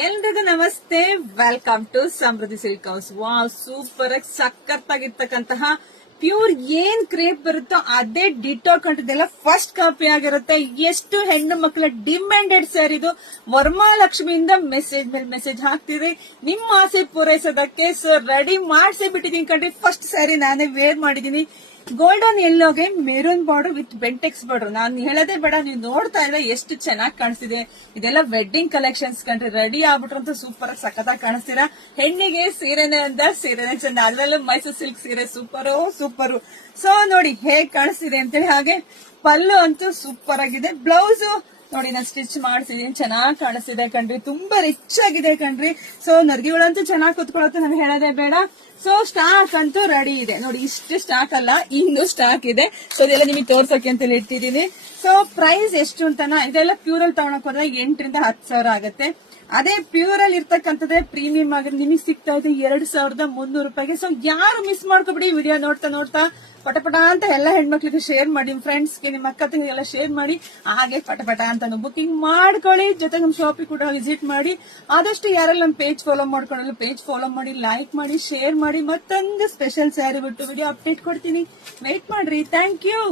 ಎಲ್ರಿಗೂ ನಮಸ್ತೆ. Welcome to Samruddhi silk house. Wow, super ಆಗಿ ಸಖತ್ತಾಗಿರ್ತಕ್ಕಂತಹ ಪ್ಯೂರ್ ಏನ್ ಕ್ರೇಪ್ ಬರುತ್ತೋ ಅದೇ ಡಿಟೋ ಕಂಟಿದೆಲ್ಲ ಫಸ್ಟ್ ಕಾಪಿ ಆಗಿರುತ್ತೆ. ಎಷ್ಟು ಹೆಣ್ಣು ಮಕ್ಕಳ ಡಿಮ್ಯಾಂಡೆಡ್ ಸ್ಯಾರಿ ಇದು. ವರಮಹಾಲಕ್ಷ್ಮಿಯಿಂದ ಮೆಸೇಜ್ ಮೇಲೆ ಮೆಸೇಜ್ ಹಾಕ್ತಿದ್ರಿ ನಿಮ್ಮ ಆಸೆ ಪೂರೈಸೋದಕ್ಕೆ. ಸೊ ರೆಡಿ ಮಾಡಿಸಿ ಬಿಟ್ಟಿದೀನಿ ಕಂಡ್ರಿ. ಫಸ್ಟ್ ಸ್ಯಾರಿ ನಾನೇ ವೇರ್ ಮಾಡಿದೀನಿ. ಗೋಲ್ಡನ್ ಎಲ್ಲೋಗೆ maroon border with Bentex border. ನಾನು ಹೇಳೋದೇ ಬೇಡ, ನೀವು ನೋಡ್ತಾ ಇಲ್ಲ ಎಷ್ಟು ಚೆನ್ನಾಗಿ ಕಾಣಿಸ್ತಿದೆ. ಇದೆಲ್ಲ ವೆಡ್ಡಿಂಗ್ ಕಲೆಕ್ಷನ್ಸ್ ಕಂಡ್ರಿ. ರೆಡಿ ಆಗ್ಬಿಟ್ರಂತೂ ಸೂಪರ್ ಆಗಿ ಸಖತ್ತಾಗಿ ಕಾಣಿಸ್ತೀರಾ. ಹೆಣ್ಣಿಗೆ ಸೀರೆನೆ ಅಂದ ಸೀರೆನೆ ಚಂದ, ಅದ್ರಲ್ಲೂ ಮೈಸೂರು ಸಿಲ್ಕ್ ಸೀರೆ ಸೂಪರು. ಸೊ ನೋಡಿ ಹೇಗ್ ಕಾಣಿಸ್ತಿದೆ ಅಂತೇಳಿ. ಹಾಗೆ ಪಲ್ಲು ಅಂತೂ ಸೂಪರ್ ಆಗಿದೆ. ಬ್ಲೌಸ್ ನೋಡಿ ನಾನು ಸ್ಟಿಚ್ ಮಾಡ್ಸಿದೀನಿ, ಚೆನ್ನಾಗಿ ಕಾಣಿಸ್ತಿದೆ ಕಣ್ರಿ. ತುಂಬಾ ರಿಚ್ ಆಗಿದೆ ಕಣ್ರಿ. ಸೊ ನರ್ಗಿಗಳಂತೂ ಚೆನ್ನಾಗಿ ಕುತ್ಕೊಳ್ಳುತ್ತೆ, ನಾನು ಹೇಳೋದೇ ಬೇಡ. ಸೊ ಸ್ಟಾಕ್ ಅಂತೂ ರೆಡಿ ಇದೆ ನೋಡಿ. ಇಷ್ಟು ಸ್ಟಾಕ್ ಅಲ್ಲ, ಇನ್ನೂ ಸ್ಟಾಕ್ ಇದೆ. ಸೊ ಇದೆಲ್ಲ ನಿಮಗೆ ತೋರ್ಸೋಕೆ ಅಂತ ಇಟ್ಟಿದ್ದೀನಿ. ಸೊ ಪ್ರೈಸ್ ಎಷ್ಟು ಅಂತನ, ಇದೆಲ್ಲ ಪ್ಯೂರಲ್ಲಿ ತಗೊಳಕ್ ಹೋದ್ರೆ 8,000 ರಿಂದ 10,000 ಆಗುತ್ತೆ. ಅದೇ ಪ್ಯೂರ್ ಅಲ್ಲಿ ಇರ್ತಕ್ಕಂಥದ್ದೇ ಪ್ರೀಮಿಯಂ ಆಗಿ ನಿಮಗೆ ಸಿಗ್ತಾ ಇದೆ 2,300 ರೂಪಾಯಿಗೆ. ಸೊ ಯಾರು ಮಿಸ್ ಮಾಡ್ಕೊಬಿಡಿ. ವಿಡಿಯೋ ನೋಡ್ತಾ ಪಟಪಟ ಅಂತ ಎಲ್ಲ ಹೆಣ್ಮಕ್ಳಿಗೆ ಶೇರ್ ಮಾಡಿ, ನಿಮ್ ಫ್ರೆಂಡ್ಸ್ಗೆ, ನಿಮ್ಮ ಅಕ್ಕ ತಂಗಿಗೆಲ್ಲ ಶೇರ್ ಮಾಡಿ. ಹಾಗೆ ಪಟಪಟ ಅಂತ ಬುಕಿಂಗ್ ಮಾಡ್ಕೊಳ್ಳಿ. ಜೊತೆಗೆ ನಮ್ಮ ಶಾಪಿಗೆ ಕೂಡ ವಿಸಿಟ್ ಮಾಡಿ. ಆದಷ್ಟು ಯಾರೆಲ್ಲ ನಮ್ಮ ಪೇಜ್ ಫಾಲೋ ಮಾಡ್ಕೊಳ್ಳಲ್ಲ, ಪೇಜ್ ಫಾಲೋ ಮಾಡಿ, ಲೈಕ್ ಮಾಡಿ, ಶೇರ್ ಮಾಡಿ. ಮತ್ತೊಂದು ಸ್ಪೆಷಲ್ ಸ್ಯಾರಿ ಬಿಟ್ಟು ವಿಡಿಯೋ ಅಪ್ಡೇಟ್ ಕೊಡ್ತೀನಿ. ವೇಟ್ ಮಾಡ್ರಿ. Thank you.